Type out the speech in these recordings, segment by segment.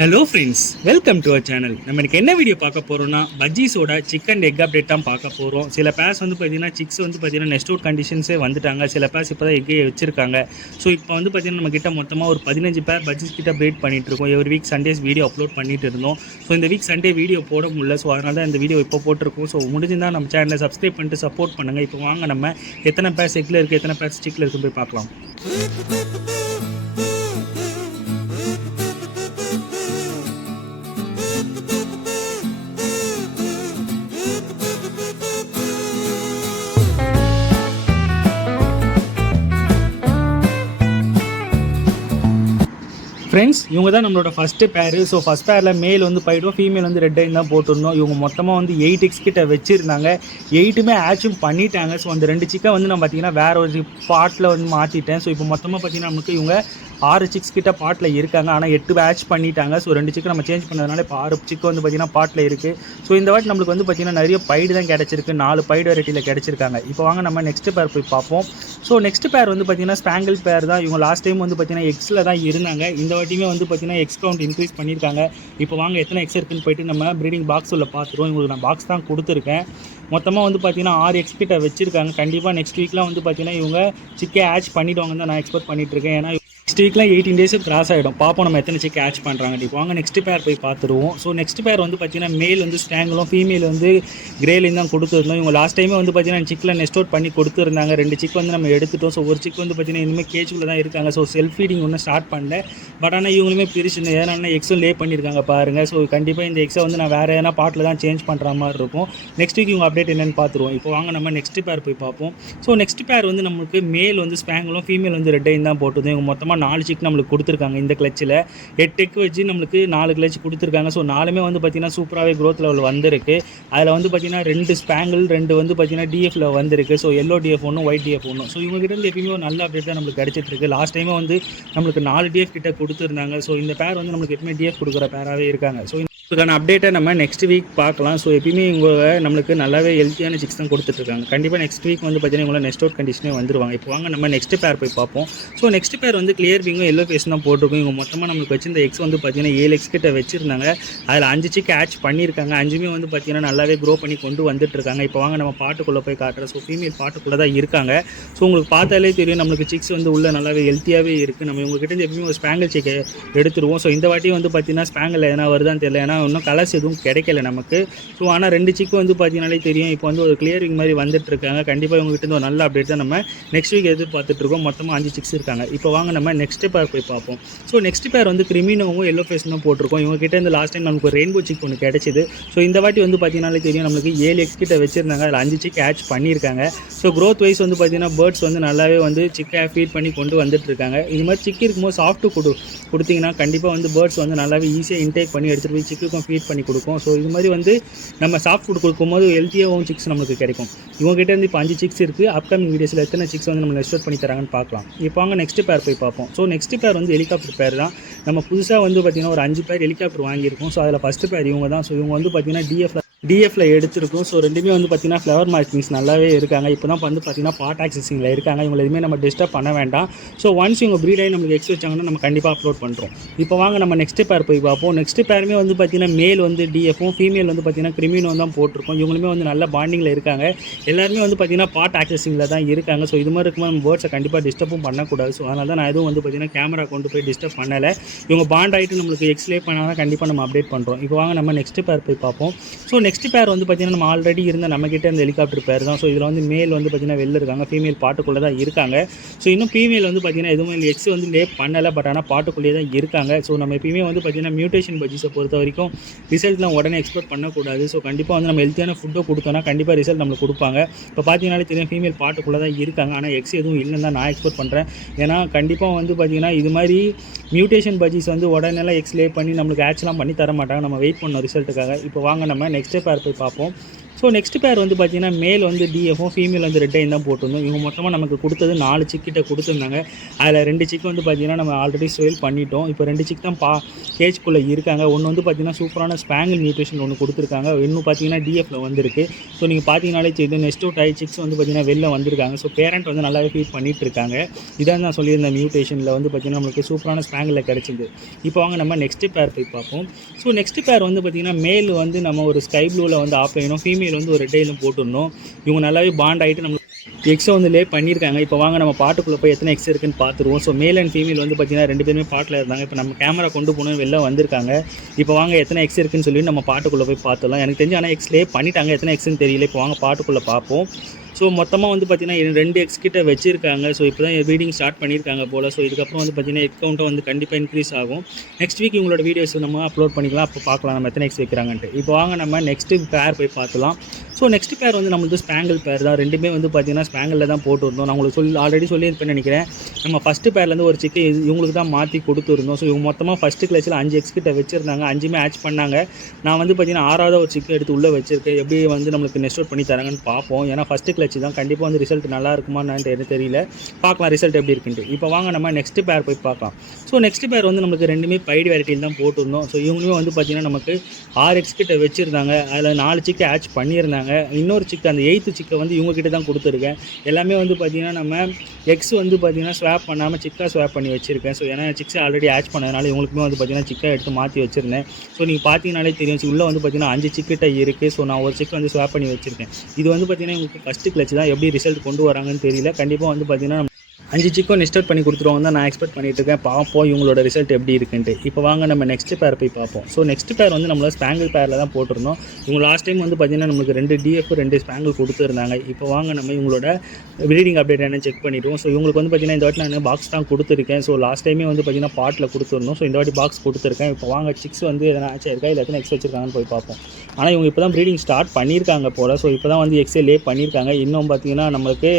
Hello friends, welcome to our channel. நம்ம இன்றைக்கி என்ன வீடியோ பார்க்க போகிறோம்னா பஜ்ஜீஸோட சிக்கன் எக் அப்டேட் தான் பார்க்க போகிறோம். சில பேர்ஸ் வந்து பார்த்தீங்கன்னா சிக்ஸ் வந்து பார்த்தீங்கன்னா நெக்ஸ்ட் அவுட் கண்டிஷன்ஸே வந்துட்டாங்க. சில பேர்ஸ் இப்போ தான் எக்கே வச்சிருக்காங்க. ஸோ இப்போ வந்து பார்த்தீங்கன்னா நம்ம கிட்ட மொத்தமாக ஒரு 15 பேர் பஜ்ஜீஸ் கிட்ட பிரீட் பண்ணிட்டு இருக்கோம். Every week Sundays video upload பண்ணிட்டு இருந்தோம். ஸோ இந்த வீக் சண்டே வீடியோ போட முடியல. ஸோ அதனால தான் இந்த வீடியோ இப்போ போட்டிருக்கோம். ஸோ முடிஞ்சிருந்தால் நம்ம சேனலை சப்ஸ்கிரைப் பண்ணிட்டு சப்போர்ட் பண்ணுங்கள். இப்போ வாங்க நம்ம எத்தனை பேர்ஸ் எக்கில் இருக்குது, எத்தனை பேர்ஸ் சிக்கில் இருக்குது போய் பார்க்கலாம். ஃப்ரெண்ட்ஸ், இவங்க தான் நம்மளோட ஃபஸ்ட்டு பேர். ஸோ ஃபஸ்ட் பேரில் மேல் வந்து போய்டும், ஃபீமேல் வந்து ரெட் ஐன் தான் போட்டிருந்தோம். இவங்க மொத்தமாக வந்து 8 எக்ஸ் கிட்ட வச்சுருந்தாங்க. 8மே ஆச்சும் பண்ணிட்டாங்க. ஸோ அந்த 2 சிக்கன் வந்து நான் பார்த்தீங்கன்னா வேறு ஒரு பாட்டில் வந்து மாற்றிட்டேன். ஸோ இப்போ மொத்தமாக பார்த்தீங்கன்னா நமக்கு இவங்க 6 சிக்ஸ் கிட்ட பாட்டில் இருக்காங்க. ஆனால் 8 பேட்ச் பண்ணிட்டாங்க. ஸோ 2 சிக்கன் நம்ம சேஞ்ச் பண்ணதுனால இப்போ 6 சிக்கன் வந்து பார்த்தீங்கன்னா பாட்டில் இருக்குது. ஸோ இந்த வாட்டி நம்மளுக்கு வந்து பார்த்தீங்கன்னா நிறைய பைடு தான் கிடச்சிருக்கு. 4 பைடு வெரைட்டியில் கிடச்சிருக்காங்க. இப்போ வாங்க நம்ம நெக்ஸ்ட் பேர் போய் பார்ப்போம். ஸோ நெக்ஸ்ட் பேர் வந்து பார்த்தீங்கன்னா ஸ்பேங்கிள் பேர் தான். இவங்க லாஸ்ட் டைம் வந்து பார்த்தீங்கன்னா எக்ஸில் தான் இருந்தாங்க. இந்த வாட்டியுமே வந்து பார்த்தீங்கன்னா எக்ஸ் கவுண்ட் இன்க்ரீஸ் பண்ணியிருக்காங்க. இப்போ வாங்க எத்தனை எக்ஸ் இருக்குன்னு போயிட்டு நம்ம ப்ரீடிங் பாக்ஸ் உள்ள பார்த்துருவோம். இவங்களுக்கு நான் பாக்ஸ் தான் கொடுத்துருக்கேன். மொத்தமாக வந்து பார்த்தீங்கன்னா 6 எக்ஸ் கிட்ட வச்சிருக்காங்க. கண்டிப்பாக நெக்ஸ்ட் வீக்லாம் வந்து பார்த்தீங்கன்னா இவங்க சிக்கே ஆச் பண்ணிவிடுவாங்கன்னு தான் நான் எக்ஸ்பெக்ட் பண்ணிட்டு இருக்கேன். ஏன்னா நெக்ஸ்ட் வீக்லாம் 18 டேஸ் கிராஸ் ஆகிடும். பார்ப்போம் நம்ம எத்தனை சிக்கன் ஆச் பண்ணுறாங்க. இப்போ வாங்க நெக்ஸ்ட் பேர் போய் பார்த்துருவோம். ஸோ நெக்ஸ்ட் பேர் வந்து பார்த்தீங்கன்னா மேல் வந்து ஸ்டாங்கிலும் ஃபீமேல் வந்து கிரேலையும் தான் கொடுத்துருந்தோம். இவங்க லாஸ்ட் டைமே வந்து பார்த்தீங்கன்னா சிக்கில் நெஸ்ட் அவுட் பண்ணி கொடுத்துருந்தாங்க. 2 சிக் வந்து நம்ம எடுத்துட்டோம். ஸோ ஒரு சிக் வந்து பார்த்தீங்கன்னா இனிமேல் கேஜுக்குள்ளே தான் இருக்காங்க. ஸோ செல்ஃப் ஃபீடிங் ஒன்றும் ஸ்டார்ட் பண்ணல. பட் ஆனால் இவங்களுமே பிரிச்சுன்னு ஏன்னா எக்ஸும் லே பண்ணியிருக்காங்க பாருங்கள். ஸோ கண்டிப்பாக இந்த எக்ஸை வந்து நான் வேறு எதனா பாட்டில் தான் சேஞ்ச் பண்ணுற மாதிரி இருக்கும். நெக்ஸ்ட் வீக் இவங்க அப்டேட் என்னென்னு பார்த்துருவோம். இப்போ வாங்க நம்ம நெக்ஸ்ட் பேர் போய் பார்ப்போம். ஸோ நெக்ஸ்ட் பேர் வந்து நமக்கு மேல் வந்து ஸ்பேங்கிலும் ஃபீமேல் வந்து ரெட் ஐன் தான் போட்டுது. இவங்க மொத்தமாக 4 சிக் நம்மளுக்கு கொடுத்துருக்காங்க. இந்த கிளச்சில் 8 எக் வச்சு நம்மளுக்கு 4 கிளச் கொடுத்துருக்காங்க. ஸோ 4மே வந்து பார்த்தீங்கன்னா சூப்பராகவே க்ரோத் லெவல் வந்திருக்கு. அதில் வந்து பார்த்தீங்கன்னா 2 ஸ்பேங்கிள் 2 வந்து பார்த்தீங்கன்னா டிஎஃப்ல வந்திருக்கு. ஸோ எல்லோ டிஎஃப் ஒன்று, ஒயிட் டிஎஃப் ஒன்று. ஸோ இவங்ககிட்ட இருந்து எப்பயுமே ஒரு நல்ல அப்டேட் தான் நம்மளுக்கு கிடச்சிட்டு இருக்கு. லாஸ்ட் டைமே வந்து நம்மளுக்கு 4 டிஎஃப் கிட்ட கொடுத்துருந்தாங்க. ஸோ இந்த பேர் வந்து நம்மளுக்கு எப்பவுமே டிஎஃப் கொடுக்குற பேராகவே இருக்காங்க. ஸோ இதுக்கான அப்டேட்டை நம்ம நெக்ஸ்ட் வீக் பார்க்கலாம். ஸோ எப்பயுமே இவங்க நம்மளுக்கு நல்லாவே ஹெல்த்தியான சிக்ஸ் தான் கொடுத்துட்ருக்காங்க. கண்டிப்பாக நெக்ஸ்ட் வீக் வந்து பார்த்தீங்கன்னா இவங்க நெக்ஸ்ட் அவுட் கண்டிஷனே வந்துருவாங்க. இப்போ வாங்க நம்ம நெக்ஸ்ட் பேர் போய் பார்ப்போம். ஸோ நெக்ஸ்ட் பேர் வந்து கிளியர் விங்கும் எல்லோ ஃபேஸ் தான் போட்டிருக்கும். இவங்க மொத்தமாக நம்மளுக்கு வச்சு இந்த எக்ஸ் வந்து பார்த்தீங்கன்னா 7 எக்ஸ் கிட்ட வச்சிருந்தாங்க. அதில் 5 சிக் ஆச் பண்ணியிருக்காங்க. 5மே வந்து பார்த்தீங்கன்னா நல்லாவே க்ரோ பண்ணி கொண்டு வந்துட்டு இருக்காங்க. இப்போ வாங்க நம்ம பாட்டுக்குள்ளே போய் காட்டுறோம். ஸோ ஃபீமேல் பாட்டுக்குள்ளே தான் இருக்காங்க. ஸோ உங்களுக்கு பார்த்தாலே தெரியும் நம்மளுக்கு சிக்ஸ் வந்து உள்ள நல்லாவே ஹெல்த்தியாகவே இருக்குது. நம்ம இவங்ககிட்ட இருந்து எப்பயுமே ஒரு ஸ்பேங்கிள் சிக்கை எடுத்துருவோம். ஸோ இந்த வாட்டி வந்து பார்த்தீங்கன்னா ஸ்பேங்கிள் எதனா வருதான்னு தெரியல. ஏன்னா இன்னும் கலர்ஸ் எதுவும் கிடைக்கல நமக்கு. ஸோ ஆனால் 2 சிக்கு வந்து பார்த்தீங்கன்னாலே தெரியும் இப்போ வந்து ஒரு கிளியரிங் மாதிரி வந்துட்டு இருக்காங்க. கண்டிப்பாக இவங்ககிட்ட இருந்து ஒரு நல்ல அப்டேட் தான் நம்ம நெக்ஸ்ட் வீக் எதிர்பார்த்துட்டு இருக்கோம். மொத்தமாக 5 சிக்ஸ் இருக்காங்க. இப்போ வாங்க நம்ம நெக்ஸ்ட் பேர் போய் பார்ப்போம். ஸோ நெக்ஸ்ட் பேர் வந்து கிரிமினோவும் எல்லோ ஃபேஸ் தான் போட்டிருக்கோம். இவங்க கிட்ட இருந்து லாஸ்ட் டைம் நமக்கு ஒரு ரெயின்போ சிக் ஒன்று கிடைச்சிது. ஸோ இந்த வாட்டி வந்து பார்த்தீங்கன்னாலே தெரியும் நம்மளுக்கு 7 எக்ஸ் கிட்ட வச்சிருந்தாங்க. அதில் 5 சிக் ஆச் பண்ணியிருக்காங்க. ஸோ க்ரோத் வைஸ் வந்து பார்த்தீங்கன்னா பேர்ட்ஸ் வந்து நல்லாவே வந்து சிக்கை ஃபீட் பண்ணி கொண்டு வந்துட்டு இருக்காங்க. இது மாதிரி சிக் இருக்கும்போது சாஃப்ட்டு கொடுத்தீங்கன்னா கண்டிப்பாக வந்து பேர்ட்ஸ் வந்து நல்லாவே ஈஸியாக இன்டேக் பண்ணி எடுத்துகிட்டு போய் சிக்குக்கும் ஃபீட் பண்ணி கொடுக்கும். ஸோ இது மாதிரி வந்து நம்ம சாஃப்ட் ஃபுட் கொடுக்கும்போது ஹெல்த்தியாகவும் சிக்ஸ் நமக்கு கிடைக்கும். இவங்ககிட்ட இருந்து இப்போ 5 சிக்ஸ் இருக்குது. அப்கமிங் வீடியோஸில் எத்தனை சிக்ஸ் வந்து நம்ம நெக்ஸ்ட் அவுட் பண்ணி தராங்கன்னு பார்க்கலாம். இப்போ வாங்க நெக்ஸ்ட் பேர் போய் பார்ப்போம். ஸோ நெக்ஸ்ட் பேர் வந்து ஹெலிகாப்டர் பேர் தான். நம்ம புதுசாக வந்து பார்த்திங்கன்னா ஒரு 5 பேர் ஹெலிகாப்டர் வாங்கியிருக்கோம். ஸோ அதில் ஃபஸ்ட்டு பேர் இவங்க தான். ஸோ இவங்க வந்து பார்த்திங்கன்னா டிஎஃப்ல எடுத்திருக்கும். ஸோ 2மே வந்து பார்த்தீங்கன்னா ஃப்ளவர் மார்க்கிங்ஸ் நல்லாவே இருக்காங்க. இப்போ தான் வந்து பார்த்தீங்கன்னா பாட் ஆக்சஸிங்கில் இருக்காங்க. இவங்களை எதுவுமே நம்ம டிஸ்டர்ப் பண்ண வேண்டாம். ஸோ ஒன்ஸ் இவங்க ப்ரீட் ஆகி நம்மளுக்கு எக்ஸ் வச்சாங்கன்னா நம்ம கண்டிப்பாக அப்லோட் பண்ணுறோம். இப்போ வாங்க நம்ம நெக்ஸ்ட் பேர் போய் பார்ப்போம். நெக்ஸ்ட் பேருமே வந்து பார்த்தீங்கன்னா மேல் வந்து டிஎஃப்பும் ஃபீமேல் வந்து பார்த்தீங்கன்னா கிரிமினோ தான் போட்டிருக்கோம். இவங்களுமே வந்து நல்ல பாண்டிங்கில் இருக்காங்க. எல்லாருமே வந்து பார்த்தீங்கன்னா பாட் ஆக்சஸிங்கில் தான் இருக்காங்க. ஸோ இது மாதிரி இருக்கும்போது நம்ம பேர்ட்ஸை கண்டிப்பாக டிஸ்டர்பும் பண்ணக்கூடாது. ஸோ அதனால தான் நான் எதுவும் வந்து பார்த்தீங்கன்னா கேமரா கொண்டு போய் டிஸ்டர்ப் பண்ணலை. இவங்க பாண்ட் ஆகிட்டு நம்மளுக்கு எக்ஸ்லே பண்ணால் தான் கண்டிப்பாக நம்ம அப்டேட் பண்ணுறோம். இப்போ வாங்க நம்ம நெக்ஸ்ட் பேர் போய் பார்ப்போம். ஸோ நெக்ஸ்ட் பேர் வந்து பார்த்தீங்கன்னா நம்ம ஆல்ரெடி இருந்த நம்மகிட்ட இந்த ஹெலிகாப்டர் பேர் தான். ஸோ இதில் வந்து மேல் வந்து பார்த்தீங்கன்னா வெளில இருக்காங்க, ஃபீமேல் பாட்டுக்குள்ளே தான் இருக்காங்க. ஸோ இன்னும் ஃபீமேல் வந்து பார்த்தீங்கன்னா எதுவும் எக்ஸ் வந்து லே பண்ணலை. பட் ஆனால் பாட்டுக்குள்ளேயே தான் இருக்காங்க. ஸோ நம்ம எப்பயுமே வந்து பார்த்தீங்கன்னா மியூட்டேஷன் பஜ்ஜீஸை பொறுத்த வரைக்கும் ரிசல்ட்லாம் உடனே எக்ஸ்பெக்ட் பண்ணக்கூடாது. ஸோ கண்டிப்பாக வந்து நம்ம ஹெல்த்தியான ஃபுட்டை கொடுத்தோன்னா கண்டிப்பாக ரிசல்ட் நம்மளுக்கு கொடுப்பாங்க. இப்போ பார்த்தீங்கன்னாலே தெரியும் ஃபீமேல் பாட்டுக்குள்ளே தான் இருக்காங்க. ஆனால் எக்ஸ் எதுவும் இல்லைன்னு தான் நான் எக்ஸ்பெக்ட் பண்ணுறேன். ஏன்னா கண்டிப்பாக வந்து பார்த்தீங்கன்னா இது மாதிரி மியூட்டேஷன் பஜ்ஜீஸ் வந்து உடனே எக்ஸ் லே பண்ணி நம்மளுக்கு ஆட்ச்லாம் பண்ணி தர மாட்டாங்க. நம்ம வெயிட் பண்ணோம் ரிசல்ட்டுக்காக. இப்போ வாங்க நம்ம நெக்ஸ்ட் பேர் போய் பார்ப்போம். ஸோ நெக்ஸ்ட் பேர் வந்து பார்த்திங்கன்னா மேல் வந்து டிஎஃப்பும் ஃபீமேல் வந்து ரெட் ஐன் தான் போட்டிருந்தோம். இவங்க மொத்தமாக நமக்கு கொடுத்தது 4 சிக்கிட்ட கொடுத்துருந்தாங்க. அதில் 2 சிக்கு வந்து பார்த்திங்கன்னா நம்ம ஆல்ரெடி சேல் பண்ணிட்டோம். இப்போ 2 சிக் தான் கேஜ்குள்ளே இருக்காங்க. ஒன்று வந்து பார்த்திங்கன்னா சூப்பரான ஸ்பேங்கிள் நியூட்ரிஷன் ஒன்று கொடுத்துருக்காங்க. இன்னும் பார்த்திங்கன்னா டிஎஃப்பில் வந்துருக்கு. ஸோ நீங்கள் பார்த்தீங்கனாலே இது நெக்ஸ்ட் அவுட் ஆகி சிக்ஸ் வந்து பார்த்திங்கன்னா வெளில வந்திருக்காங்க. ஸோ பேரண்ட் வந்து நல்லாவே ஃபீட் பண்ணிகிட்டு இருக்காங்க. இதான் நான் சொல்லியிருந்தேன், மியூட்டேஷனில் வந்து பார்த்திங்கன்னா நம்மளுக்கு சூப்பரான ஸ்பேங்கில் கிடச்சிது. இப்போ வாங்க நம்ம நெக்ஸ்ட் பேர் போய் பார்ப்போம். ஸோ நெக்ஸ்ட் பேர் வந்து பார்த்திங்கன்னா மேல் வந்து நம்ம ஒரு ஸ்கை ப்ளூவில் வந்து ஆஃப் ஆகணும், ஃபீமேல் வந்து ஒரு ரெட் ஐலும் போட்டுடணும். இவங்க நல்லாவே பாண்ட் ஆகிட்டு நம்ம எக்ஸை வந்து லே பண்ணியிருக்காங்க. இப்போ வாங்க நம்ம பாட்டுக்குள்ளே போய் எத்தனை எக்ஸ் இருக்குன்னு பார்த்துருவோம். ஸோ மேல் அண்ட் ஃபீமேல் வந்து பார்த்திங்கன்னா 2 பேருமே பாட்டில் இருந்தாங்க. இப்போ நம்ம கேமரா கொண்டு போகணும் வெளில வந்திருக்காங்க. இப்போ வாங்க எத்தனை எக்ஸ் இருக்குன்னு சொல்லி நம்ம பாட்டுக்குள்ளே போய் பார்த்துடலாம். எனக்கு தெரிஞ்சு ஆனால் எக்ஸ் லே பண்ணிட்டாங்க, எத்தனை எக்ஸ்ன்னு தெரியல. இப்போ வாங்க பாட்டுக்குள்ளே பார்ப்போம். ஸோ மொத்தமாக வந்து பார்த்திங்கன்னா 2 எக்ஸ் கிட்ட வச்சிருக்காங்க. ஸோ இப்போ தான் ப்ரீடிங் ஸ்டார்ட் பண்ணியிருக்காங்க போல். ஸோ இதுக்கப்புறம் வந்து பார்த்திங்கன்னா எக் கவுண்ட்டை வந்து கண்டிப்பாக இன்க்ரீஸ் ஆகும். நெக்ஸ்ட் வீக் உங்களோட வீடியோஸ் நம்ம அப்லோட் பண்ணிக்கலாம். அப்போ பார்க்கலாம் நம்ம எத்தனை எக்ஸ் வைக்கிறாங்கன்ட்டு. இப்போ வாங்க நம்ம நெக்ஸ்ட்டு பேர் போய் பார்த்துலாம். ஸோ நெக்ஸ்ட் பேர் வந்து நம்மளுக்கு ஸ்பேங்கிள் பேர் தான். 2மே வந்து பார்த்திங்கன்னா ஸ்பேங்கிளில் தான் போட்டுருந்தோம். நான் உங்களுக்கு ஆல்ரெடி சொல்லியிருப்பேன்னு நினைக்கிறேன். நம்ம ஃபஸ்ட்டு பேர்லேருந்து ஒரு சிக்கு இவங்களுக்கு தான் மாற்றி கொடுத்துருந்தோம். ஸோ இவங்க மொத்தமாக ஃபஸ்ட்டு கிளச்சில் 5 எக்ஸ் கிட்ட வச்சுருந்தாங்க. 5மே ஆச் பண்ணாங்க. நான் வந்து பார்த்திங்கன்னா 6வது ஒரு சிக்கு எடுத்து உள்ளே வச்சிருக்கேன். எப்படி வந்து நம்மளுக்கு நெக்ஸ்ட் அவுட் பண்ணி தராங்கன்னு பார்ப்போம். ஏன்னா ஃபஸ்ட்டு கிளச்சி தான், கண்டிப்பாக வந்து ரிசல்ட் நல்லா இருக்குமான்னு எனக்கு தெரியல. பார்க்கலாம் ரிசல்ட் எப்படி இருக்குன்ட்டு. இப்போ வாங்க நம்ம நெக்ஸ்ட் பேர் போய் பார்க்கலாம். ஸோ நெக்ஸ்ட் பேர் வந்து நம்மளுக்கு 2மே பைடு வெரைட்டியில் தான் போட்டிருந்தோம். ஸோ இவங்களுமே வந்து பார்த்திங்கன்னா நமக்கு 6 எக்ஸ் கிட்ட வச்சுருந்தாங்க. அதில் 4 சிக்கு ஆச் பண்ணியிருந்தாங்க. இன்னொரு சிக்கு அந்த 8th சிக்கை வந்து இவங்ககிட்ட தான் கொடுத்துருக்கேன். எல்லாமே வந்து பார்த்திங்கன்னா நம்ம எக்ஸ் வந்து பார்த்திங்கன்னா ஸ்வாப் பண்ணாமல் சிக்காக ஸ்வாப் பண்ணி வச்சுருக்கேன். ஸோ ஏன்னா சிக்ஸ் ஆல்ரெடி ஆச் பண்ணதுனால இவங்களுக்குமே வந்து பார்த்திங்கன்னா சிக்காக எடுத்து மாற்றி வச்சுருந்தேன். ஸோ நீங்கள் பார்த்தீங்கனாலே தெரியும், உள்ளே வந்து பார்த்திங்கன்னா 5 சிக்கிட்ட இருக்குது. ஸோ நான் ஒரு சிக்கு வந்து ஸ்வாப் பண்ணி வச்சுருக்கேன். இது வந்து பார்த்திங்கன்னா உங்களுக்கு ஃபஸ்ட்டு கிளச்சு தான். எப்படி ரிசல்ட் கொண்டு வராங்கன்னு தெரியல. கண்டிப்பாக வந்து பார்த்திங்கன்னா 5 சிக்கும் நெஸ்ட் பண்ணி கொடுத்துருவாங்க தான் நான் எக்ஸ்பெக்ட் பண்ணிட்டு இருக்கேன். பார்ப்போம் இவங்களோட ரிசல்ட் எப்படி இருக்குன்ட்டு. இப்போ வாங்க நம்ம நெக்ஸ்ட் பேர் போய் பார்ப்போம். ஸோ நெக்ஸ்ட் பேர் வந்து நம்மளோட ஸ்பேங்கிள் பேரில் தான் போட்டிருந்தோம். இவங்க லாஸ்ட் டைம் வந்து பார்த்திங்கன்னா நம்மளுக்கு 2 டிஎஃப் 2 ஸ்பேங்கிள் கொடுத்துருந்தாங்க. இப்போ வாங்க நம்ம இவங்களோட ப்ரீடிங் அப்டேட் என்னன்னு செக் பண்ணிவிடுவோம். ஸோ இவங்களுக்கு வந்து பார்த்திங்கன்னா இந்த வாட்டி நான் பாக்ஸ் தான் கொடுத்துருக்கேன். ஸோ லாஸ்ட் டைமே வந்து பார்த்திங்கன்னா பாட்டில் கொடுத்துருந்தோம். ஸோ இந்த வாட்டி பாக்ஸ் கொடுத்துருக்கேன். இப்போ வாங்க சிக்ஸ் வந்து எதனா ஆச்சு இருக்கா இல்லை எத்தனை எக்ஸ் வச்சிருக்காங்கன்னு போய் பார்ப்போம். ஆனால் இவங்க இப்போ தான் ப்ரீடிங் ஸ்டார்ட் பண்ணியிருக்காங்க போல். ஸோ இப்போ தான் வந்து எக்ஸே லே பண்ணியிருக்காங்க. இன்னும் பார்த்திங்கன்னா நம்மளுக்கு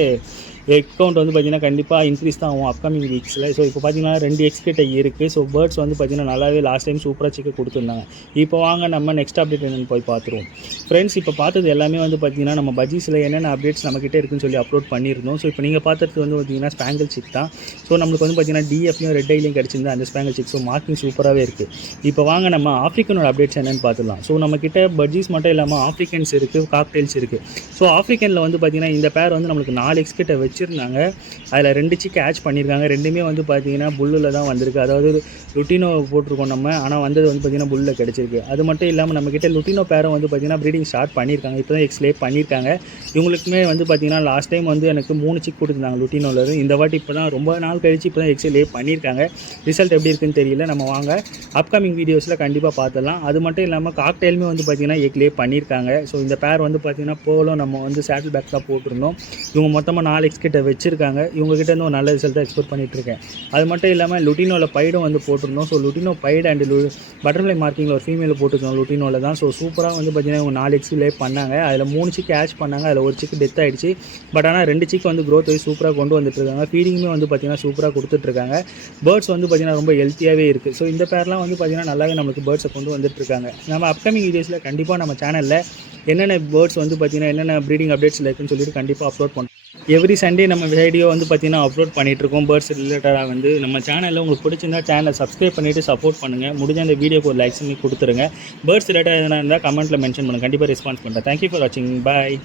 எக் கவுண்ட் வந்து பார்த்திங்கன்னா கண்டிப்பாக இன்க்ரீஸ் தான் ஆகும் அப்கமிங் வீக்ஸில். ஸோ இப்போ பார்த்திங்கன்னா 2 எக்ஸ் கிட்ட இருக்குது. ஸோ பேர்ட்ஸ் வந்து பார்த்திங்கன்னா நல்லாவே லாஸ்ட் டைம் சூப்பராக சிக்க கொடுத்துருந்தாங்க. இப்போ வாங்க நம்ம நெக்ஸ்ட் அப்டேட் என்னென்னு போய் பார்த்துருவோம். ஃப்ரெண்ட்ஸ், இப்போ பார்த்தது எல்லாமே வந்து பார்த்திங்கன்னா நம்ம பஜ்ஜீஸில் என்னென்ன அப்டேட்ஸ் நம்மக்கிட்டே இருக்குன்னு சொல்லி அப்லோட் பண்ணியிருந்தோம். ஸோ இப்போ நீங்கள் பார்த்துட்டு வந்து பார்த்திங்கன்னா ஸ்பேங்கிள் சிக் தான். ஸோ நம்மளுக்கு வந்து பார்த்திங்கன்னா டிஎஃப்லையும் ரெட் ஐலையும் கிடச்சிருந்தா அந்த ஸ்பேங்கிள் சிக். ஸோ மார்க்கிங் சூப்பராகவே இருக்குது. இப்போ வாங்க நம்ம ஆஃப்ரிக்கனோட அப்டேட்ஸ் என்னென்னு பார்த்துலாம். ஸோ நம்மக்கிட்ட பஜ்ஜீஸ் மட்டும் இல்லாமல் ஆஃப்ரிக்கன்ஸ் இருக்குது, காக்டெயில்ஸ் இருக்குது. ஸோ ஆஃப்ரிக்கனில் வந்து பார்த்திங்கன்னா இந்த பேர் வந்து நம்மளுக்கு 4 எக்ஸ் கிட்ட வச்சுருந்தாங்க. அதில் 2 சிக்கு ஆச் பண்ணியிருக்காங்க. 2மே வந்து பார்த்திங்கன்னா புல்லில் தான் வந்திருக்கு. அதாவது லுட்டினோ போட்டிருக்கோம் நம்ம, ஆனால் வந்தது வந்து பார்த்திங்கன்னா புல்லில் கிடச்சிருக்கு. அது மட்டும் இல்லாமல் நம்மக்கிட்ட லுட்டினோ பேரும் வந்து பார்த்திங்கன்னா ப்ரீடிங் ஸ்டார்ட் பண்ணியிருக்காங்க. இப்போ தான் எக்ஸ்லே பண்ணியிருக்காங்க. இவங்களுக்குமே வந்து பார்த்திங்கன்னா லாஸ்ட் டைம் வந்து எனக்கு 3 சிக் கொடுத்துருந்தாங்க லுட்டினோவில். இந்த வாட்டி இப்போ தான் ரொம்ப நாள் கழிச்சு இப்போ தான் எக்ஸ்லே பண்ணியிருக்காங்க. ரிசல்ட் எப்படி இருக்குன்னு தெரியல. நம்ம வாங்க அப்கமிங் வீடியோஸில் கண்டிப்பாக பார்த்துடலாம். அது மட்டும் இல்லாமல் காக்டெயிலுமே வந்து பார்த்திங்கன்னா எக்லே பண்ணியிருக்காங்க. ஸோ இந்த பேர் வந்து பார்த்திங்கன்னா போலும் நம்ம வந்து சேட்டில் பேக் தான் போட்டிருந்தோம். இவங்க மொத்தமாக 4 எக்ஸ் கிட்ட வச்சுருக்காங்க. இவங்ககிட்ட இருந்து ஒரு நல்ல ரிசல்ட் எக்ஸ்பெக்ட் பண்ணிட்டு இருக்கேன். அது மட்டும் இல்லாமல் லுட்டினோவில் பைடும் வந்து போட்டிருந்தோம். So lutino pied and butterfly மார்க்கிங்கில் ஒரு ஃபீமேல் போட்டிருந்தோம் லுட்டினோவில் தான். ஸோ சூப்பராக வந்து பார்த்திங்கன்னா இவங்க 4 எக்ஸ் லே பண்ணாங்க. அதில் 3 சிக்கு ஆச் பண்ணாங்க. அதில் ஒரு சிக்கு டெத் ஆகிடுச்சு. பட் ஆனால் 2 சிக்கு வந்து க்ரோத் வைஸ் சூப்பராக கொண்டு வந்துட்டுருக்காங்க. ஃபீடிங்குமே வந்து பார்த்திங்கன்னா சூப்பராக கொடுத்துட்ருக்காங்க. பேர்ட்ஸ் வந்து பார்த்திங்கன்னா ரொம்ப ஹெல்த்தியாகவே இருக்குது. ஸோ இந்த பேர்லாம் வந்து பார்த்திங்கன்னா நல்லாவே நம்மளுக்கு பேர்ட்ஸை கொண்டு வந்துட்டுருக்காங்க. நம்ம அப்கமிங் வீடியோஸில் கண்டிப்பாக நம்ம சேனலில் என்னென்ன பேர்ட்ஸ் வந்து பார்த்திங்கன்னா என்னென்ன ப்ரீடிங் அப்டேட்ஸில் இருக்குன்னு சொல்லிட்டு கண்டிப்பாக அப்லோட் பண்ணுறோம். எவ்ரி சண்டே நம்ம வீடியோ வந்து பார்த்திங்கன்னா அப்லோட் பண்ணிகிட்ருக்கோம் பேர்ட்ஸ் ரிலேட்டடாக. வந்து நம்ம சேனலில் உங்களுக்கு பிடிச்சிருந்தா சேனலை சப்ஸ்கிரைப் பண்ணிவிட்டு சப்போர்ட் பண்ணுங்கள். முடிஞ்ச அந்த வீடியோக்கு ஒரு லைக்ஸ் பண்ணி கொடுத்துருங்க. பேர்ட்ஸ் ரிலேட்டடாக எதனா இருந்தால் கமெண்ட்டில் மென்ஷன் பண்ணுங்கள். கண்டிப்பாக ரெஸ்பான்ஸ் பண்ணுறேன். தேங்க்யூ ஃபார் வாட்சிங். பாய்.